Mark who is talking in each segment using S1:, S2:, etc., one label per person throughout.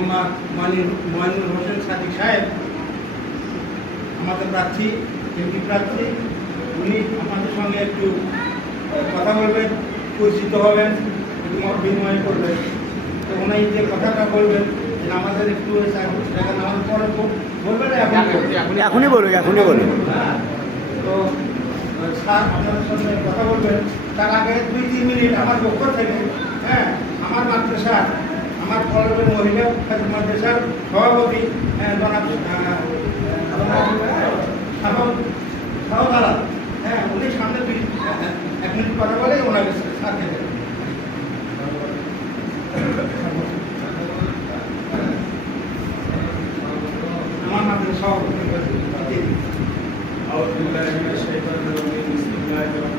S1: মোহাম্মদ ময়নুল ময়নুল হোসেন সাদিক সাহেব আমাদের প্রার্থী এমপি প্রার্থী উনি আমাদের সঙ্গে একটু কথা বলবেন পরিচিত হবেন একটু মত বিনিময় করবেন। তো উনি যে কথাটা বলবেন যে আমাদের একটু আমাদের পরে বলবেন না এখন বলবেন?
S2: এখনই এখনই
S1: হ্যাঁ, তো স্যার আপনাদের সঙ্গে কথা বলবেন। তার আগে দুই তিন মিনিট আমার পক্ষ থেকে হ্যাঁ আমার মাদ্রাসার আমার কলেজের মহিলা মাদ্রাসার সভাপতি হ্যাঁ, জনাব সাহদারা হ্যাঁ উনি সামনে দুই- এক মিনিট কথা বলে ওনাকে সাথে দেন আমার মাদ্রাসা সভাপতি
S3: أعوذ بالله من الشيطان الرجيم بسم الله الرحمن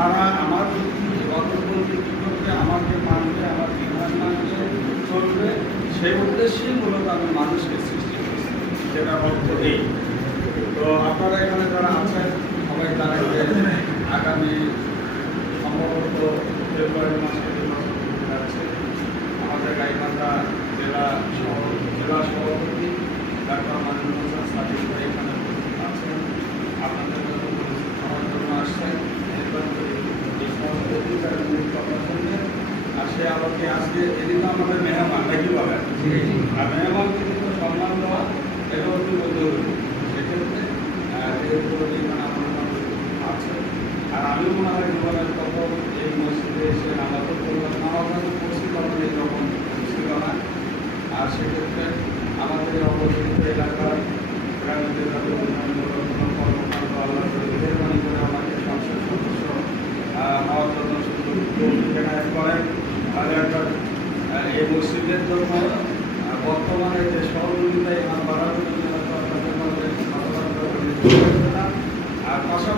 S3: তারা আমার করবে, আমাকে মানবে, আমার বিধান মানবে, চলবে, সেই উদ্দেশ্যেই মূলত আমি মানুষকে সৃষ্টি করেছি। সেটা অর্থ এই। তো আপনারা এখানে যারা আছেন, সবাই জানেন যে আগামী সম্ভবত ফেব্রুয়ারি মাসে যাচ্ছে। আমাদের গাইবান্ধা জেলা সহ জেলা সভাপতি ডাক্তার মানিক হোসেন সাদিক ভাই এখানে উপস্থিত আছেন আপনাদের জন্য পরিচিত হওয়ার জন্য আসছেন নির্বাচনী এই সভাপতি তার মিনিট কথা শুনবেন আর সে আমাকে আজকে এদিকে আমাদের মেহমান নাকি বলেন আর মেহমানকে কিন্তু সম্মান দেওয়া এটা অতি জরুরি সেক্ষেত্রে যেহেতু মানুষ আছে আর আমিও মনে হয় জীবনের প্রথম এই মসজিদে এসে নামাজ করলাম নামাজ আমি পড়ছি তখন এইরকম ছিল না আর সেক্ষেত্রে আমাদের এই অবস্থিত এলাকার গ্রামীণ যাদের উন্নয়নমূলক কোনো কর্মকাণ্ড আল্লাহ করে মেহরবানি করে আমাকে সংসদ সদস্য আহ, হওয়ার জন্য সুযোগ কেনায় করেন তাহলে একটা আহ, এই মসজিদের জন্য আহ, বর্তমানে যে সহযোগিতা ইমান বাড়ার জন্য হয়তো আপনাদের মধ্যে কথাবার্তা বলে দিতে না। আর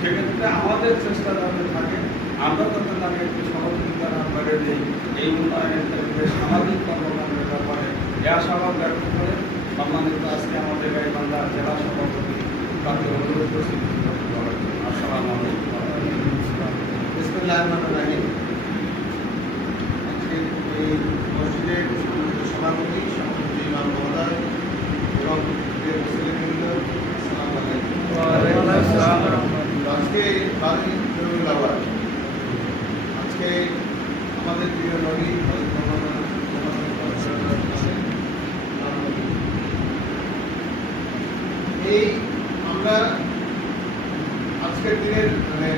S3: সেক্ষেত্রে আমাদের চেষ্টা যাতে থাকে, আমরা যাতে তাকে একটু না করে দিই। এই উন্নয়নের ক্ষেত্রে সামাজিক কর্মকাণ্ডের ব্যাপারে এ আশাবাদ ব্যক্ত করে সম্মানিত আজকে আমাদের গাইবান্ধা জেলা সভাপতি তাকে অনুরোধ করছি
S4: সভাপতি সম্মানিত ইমাম মহোদয় এবং প্রিয় মুসলিমবৃন্দ, আসসালামু আলাইকুম। আজকে বারোই রবিউল আউয়াল। আজকে আমাদের প্রিয় নবী হযরত মুহাম্মদ সাল্লাল্লাহু আলাইহি ওয়াসাল্লামের জন্মদিন। এই আমরা আজকের দিনের মানে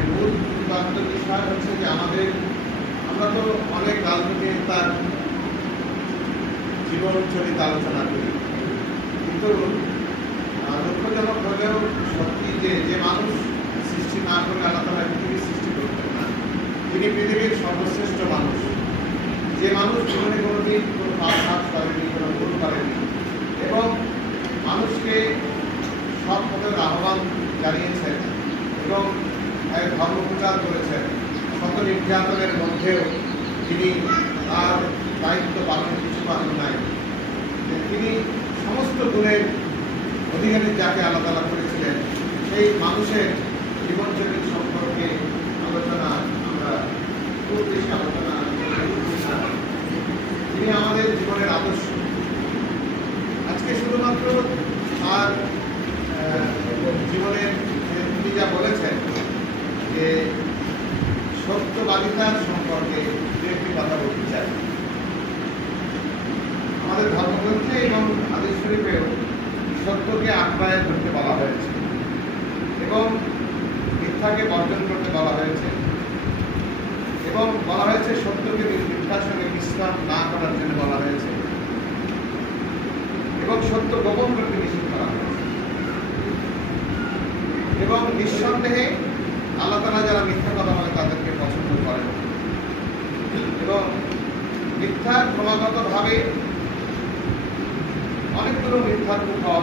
S4: বিষয় হচ্ছে যে আমাদের, আমরা তো অনেক কাল থেকে তার জীবন চরিত আলোচনা করি। কিন্তু দুঃখজনক হলেও সত্যি যে যে মানুষ সৃষ্টি না করে আল্লাহ তালা পৃথিবী সৃষ্টি করতেন না, তিনি পৃথিবীর সর্বশ্রেষ্ঠ মানুষ। যে মানুষ জীবনে কোনোদিন কোনো পাপ কাজ করেনি, কোনো ভুল করেনি, এবং মানুষকে সব পথের আহ্বান জানিয়েছেন এবং ধর্ম প্রচার করেছেন। শত নির্যাতনের মধ্যেও তিনি তার দায়িত্ব পালনের কিছু পালন নাই। তিনি সমস্ত গুণের অধিকারী যাকে আলাদা আলাদা করেছিলেন, সেই মানুষের জীবনচরিত সম্পর্কে আলোচনা আমরা খুব বেশি আজকে শুধুমাত্র তার জীবনের তিনি যা বলেছেন, যে সত্যবাদিতার সম্পর্কে দু একটি কথা বলতে চাই। আমাদের ধর্মগ্রন্থে এবং আদেশ শরীফেও সত্যকে আক্রায় করতে বলা হয়েছে এবং মিথ্যাকে বর্জন করতে বলা হয়েছে এবং বলা হয়েছে সত্যকে মিথ্যার সঙ্গে মিশ্রণ না করার জন্য বলা হয়েছে। এবং সত্য গোপন করতে নিষেধ করা এবং নিঃসন্দেহে আল্লাহ তালা যারা মিথ্যা কথা বলে তাদেরকে পছন্দ করেন। এবং মিথ্যা ক্রমাগতভাবে অনেকগুলো মিথ্যার কুফল,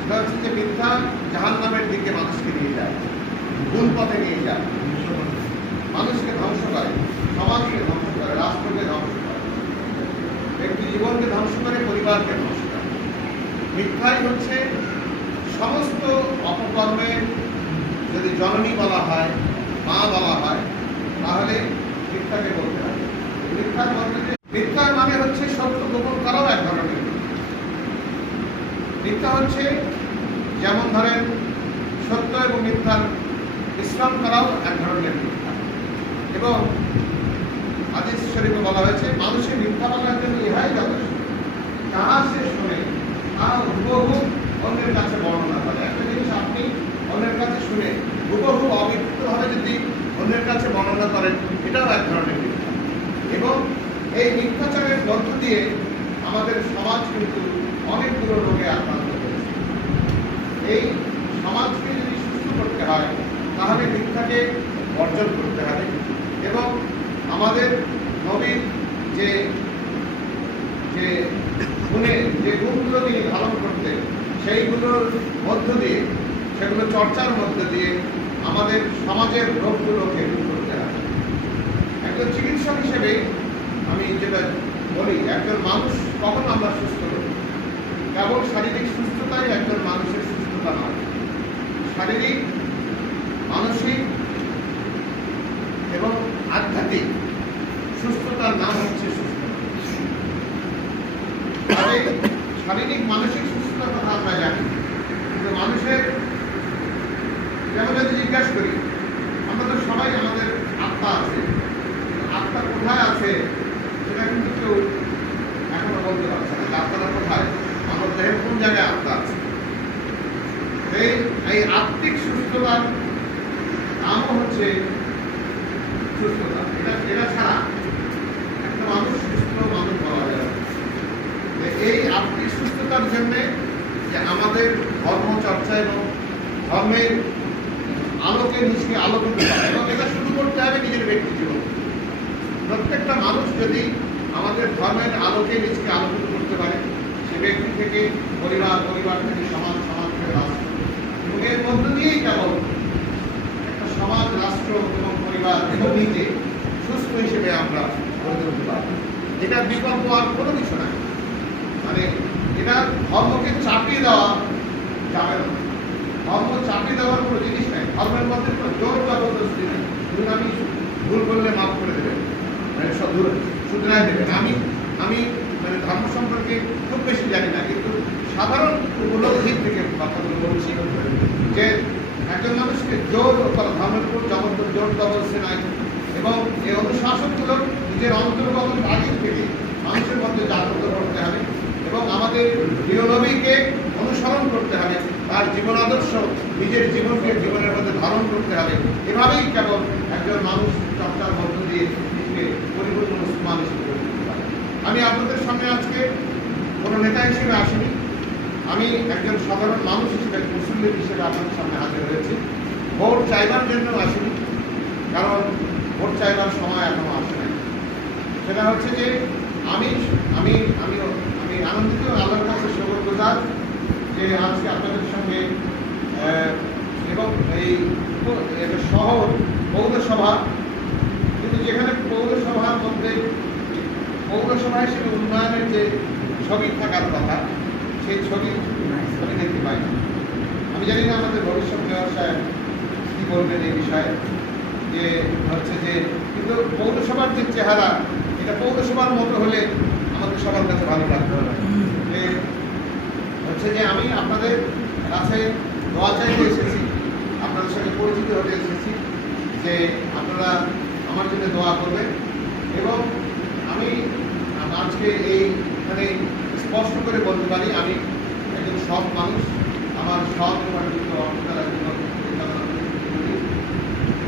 S4: সেটা হচ্ছে যে মিথ্যা জাহান নামের দিকে মানুষকে নিয়ে যায়, ভুল পথে নিয়ে যায়। মানুষকে ধ্বংস করে, সমাজকে ধ্বংস করে, রাষ্ট্রকে ধ্বংস করে, ব্যক্তি জীবনকে ধ্বংস করে, পরিবারকে ধ্বংস মিথ্যাই হচ্ছে। সমস্ত অপকর্মের যদি জননী বলা হয়, মা বলা হয়, তাহলে মিথ্যাকে বলতে হয়। মিথ্যার মধ্যে মিথ্যার মানে হচ্ছে সত্য গোপন করাও এক ধরনের মিথ্যা। হচ্ছে যেমন ধরেন সত্য এবং মিথ্যার বিশ্রাম করাও এক ধরনের মিথ্যা। এবং হাদিস শরীফে বলা হয়েছে, মানুষের মিথ্যা বলার জন্য ইহাই যথেষ্ট। তাহা সে শুনে তা হুবহু অন্যের কাছে বর্ণনা করে। একটা জিনিস আপনি অন্যের কাছে শুনে হুবহু অবিকৃতভাবে যদি অন্যের কাছে বর্ণনা করেন, এটাও এক ধরনের মিথ্যা। এবং এই মিথ্যাচারের মধ্য দিয়ে আমাদের সমাজ কিন্তু অনেকগুলো রোগে আক্রান্ত হয়েছে। এই সমাজকে যদি সুস্থ করতে হয়, তাহলে মিথ্যাকে বর্জন করতে হবে। এবং আমাদের নবীর যে যে গুণে যে গুণগুলো তিনি ধারণ করতেন, সেইগুলোর মধ্য দিয়ে, সেগুলো চর্চার মধ্য দিয়ে আমাদের সমাজের রোগগুলোকে দূর করতে হবে একজন চিকিৎসক হিসেবে আমি যেটা বলি, একজন মানুষ কখন আমরা সুস্থ হই? কেবল শারীরিক সুস্থতাই একজন মানুষের সুস্থতা নয়। শারীরিক, মানসিক এবং আধ্যাত্মিক সুস্থতার নাম হচ্ছে শারীরিক, মানসিক সুস্থতার কথা আমরা জানি। কিন্তু মানুষের যেমন যদি জিজ্ঞাসা করি, আমরা তো সবাই আমাদের আত্মা আছে। আত্মা কোথায় আছে, সেটা কিন্তু কেউ এখনও বলতে পারছে না আত্মাটা কোথায়, আমার দেহের কোন জায়গায় আত্মা আছে। এই এই আত্মিক সুস্থতার নামও হচ্ছে সুস্থতা। এটা এটা ছাড়া একটা মানুষ সুস্থ মানুষ বলা যায় না। যে এই আত্মিক সুস্থতার জন্য যে আমাদের ধর্ম চর্চা এবং ধর্মের আলোকে নিজকে আলোকিত এবং এটা শুরু করতে হবে নিজের ব্যক্তি জীবন। প্রত্যেকটা মানুষ যদি আমাদের ধর্মের আলোকে নিজকে আলোকিত করতে পারে, সে ব্যক্তি থেকে পরিবার পরিবার থেকে সমাজ সমাজ থেকে রাষ্ট্র। এবং এর মধ্য দিয়েই কেবল একটা সমাজ, রাষ্ট্র এবং পরিবার এবং নিজে সুস্থ হিসেবে আমরা গড়ে তুলতে পারব। এটা বিকল্প আর কোনো কিছু নাই মানে এটা ধর্মকে চাপিয়ে দেওয়া যাবে না। ধর্ম চাপিয়ে দেওয়ার কোনো জিনিস নাই। ধর্মের মধ্যে কোনো জোর জবরদস্তি নাই। ধরুন আমি ভুল করলে মাফ করে দেবেন। মানে সব দূর শুধরাই দেবেন আমি আমি মানে ধর্ম সম্পর্কে খুব বেশি জানি না, কিন্তু সাধারণ উপলব্ধি থেকে কথাগুলো বলছি যে একজন মানুষকে জোর করা, ধর্মের উপর জবর জোর জবরদস্তি নাই। এবং এই অনুশাসনগুলো নিজের অন্তর্গত আগের থেকে মানুষের মধ্যে জাগ্রত করতে হবে। এবং আমাদের প্রিয় নবীকে অনুসরণ করতে হবে, তার জীবন আদর্শ, নিজের জীবনকে জীবনের মধ্যে ধারণ করতে হবে। এভাবেই কেবল একজন মানুষ চর্চার মধ্য দিয়ে নিজেকে পরিপূর্ণ মুসলমান হিসেবে পারে। আমি আপনাদের সামনে আজকে কোনো নেতা হিসেবে আসিনি। আমি একজন সাধারণ মানুষ হিসেবে মুসলিম হিসেবে আপনাদের সামনে হাজির হয়েছি। ভোট চাইবার জন্য আসিনি, কারণ ভোট চাইবার সময় এখনও আসে নাই। সেটা হচ্ছে যে আমি আমি আমি আনন্দিত, আল্লাহর কাছে গুজার যে আজকে আপনাদের সঙ্গে এবং এই একটা শহর পৌরসভা, কিন্তু যেখানে পৌরসভার মধ্যে পৌরসভা হিসেবে উন্নয়নের যে ছবি থাকার কথা, সেই ছবি আমি দেখতে পাই। আমি জানি না আমাদের ভবিষ্যৎ সাহেব কী বলবেন এই বিষয়ে, যে হচ্ছে যে, কিন্তু পৌরসভার যে চেহারা, এটা পৌরসভার মতো হলে সবার কাছে ভালো লাগতে হবে হচ্ছে যে আমি আপনাদের কাছে দোয়া চাইতে এসেছি, আপনাদের সঙ্গে পরিচিত হতে এসেছি যে আপনারা আমার জন্য দোয়া করবেন এবং আমি আজকে এই এখানে স্পষ্ট করে বলতে পারি, আমি একজন সৎ মানুষ, আমার সৎ।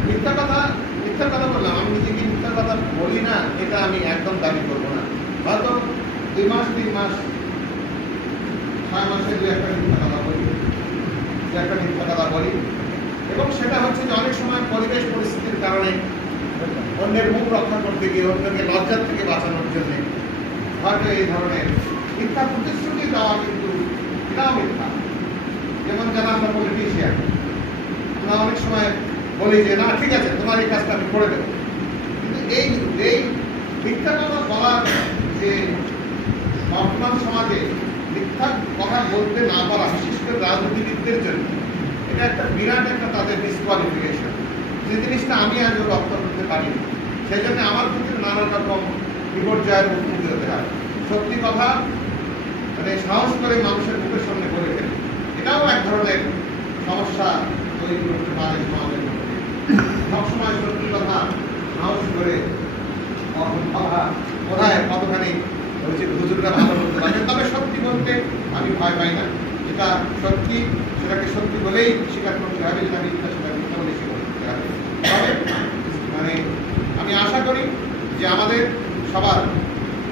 S4: মিথ্যা কথা মিথ্যা কথা বললাম, আমি নিজেকে মিথ্যা কথা বলি না, এটা আমি একদম দাবি করব হয়তো দুই মাস, তিন মাস ছয় মাসে দু একটা মিথ্যা কথা বলি দু একটা মিথ্যা কথা বলি এবং সেটা হচ্ছে যে অনেক সময় পরিবেশ পরিস্থিতির কারণে অন্যের মুখ রক্ষা করতে গিয়ে অন্যকে লজ্জার থেকে বাঁচানোর জন্য হয়তো এই ধরনের মিথ্যা প্রতিশ্রুতি দেওয়া কিন্তু এটাও মিথ্যা। যেমন যারা আমরা পলিটিশিয়ান আমরা অনেক সময় বলি যে, না, ঠিক আছে, তোমার এই কাজটা আমি করে দেবো। কিন্তু এই এই মিথ্যা কথা বলার যে বর্তমান সমাজে মিথ্যা কথা বলতে না পারা বিশেষ করে রাজনীতিবিদদের জন্য এটা একটা বিরাট একটা তাদের ডিসকোয়ালিফিকেশন যে জিনিসটা আমি আজও রপ্ত করতে পারি সেই জন্য আমার ক্ষেত্রে নানা রকম বিপর্যয়ের মুখোমুখি হতে হয় সত্যি কথা মানে সাহস করে মানুষের মুখের সামনে বলে ফেলি। এটাও এক ধরনের সমস্যা তৈরি করতে পারে সমাজের মধ্যে। সবসময় সত্যি কথা সাহস করে কথা কোথায় কতখানি হুজুররা ভালো তবে সত্যি বলতে আমি ভয় পাই না। যেটা সত্যি, সেটাকে সত্যি বলেই স্বীকার করতে হবে, যেটা মিথ্যা সেটা মিথ্যা বলে করতে হবে। মানে আমি আশা করি যে আমাদের সবার,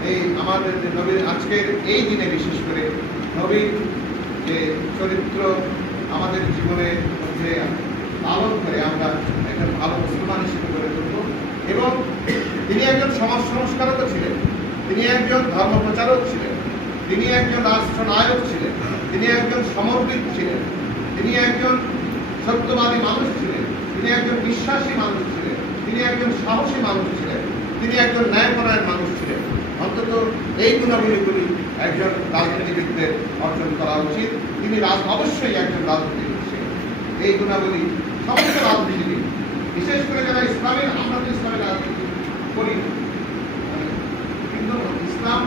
S4: এই আমাদের যে নবীর, আজকের এই দিনে বিশেষ করে নবীর যে চরিত্র আমাদের জীবনের মধ্যে পালন করে আমরা একজন ভালো মুসলমান হিসেবে গড়ে তুলব। এবং তিনি একজন সমাজ সংস্কারকও ছিলেন। তিনি একজন ধর্ম প্রচারক ছিলেন। তিনি একজন রাষ্ট্রনায়ক ছিলেন। তিনি একজন সমরবিদ ছিলেন। তিনি একজন সত্যবাদী মানুষ ছিলেন। তিনি একজন বিশ্বাসী মানুষ ছিলেন। তিনি একজন সাহসী মানুষ ছিলেন। তিনি একজন ন্যায়পরায়ণ মানুষ ছিলেন। অন্তত এই গুণাবলীগুলি একজন রাজনীতিবিদদের অর্জন করা উচিত। তিনি অবশ্যই একজন রাজনীতিবিদ ছিলেন। এই গুণাবলী সমস্ত রাজনীতিবিদ, বিশেষ করে যারা ইসলামের আমরা তো ইসলামের রাজনীতি করি না। কিন্তু ইসলাম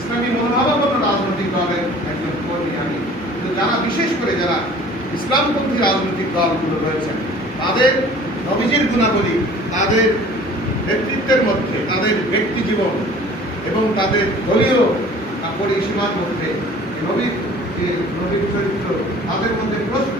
S4: ইসলামী মনোভাবাপন্ন রাজনৈতিক দলের একজন কর্মী আমি কিন্তু যারা বিশেষ করে যারা ইসলামপন্থী রাজনৈতিক দলগুলো রয়েছে, তাদের নবীজির গুণাবলী, তাদের নেতৃত্বের মধ্যে, তাদের ব্যক্তি জীবন এবং তাদের দলীয় পরিসীমার মধ্যে, নবীর যে নবীর চরিত্র, তাদের মধ্যে প্রস্ফুটিত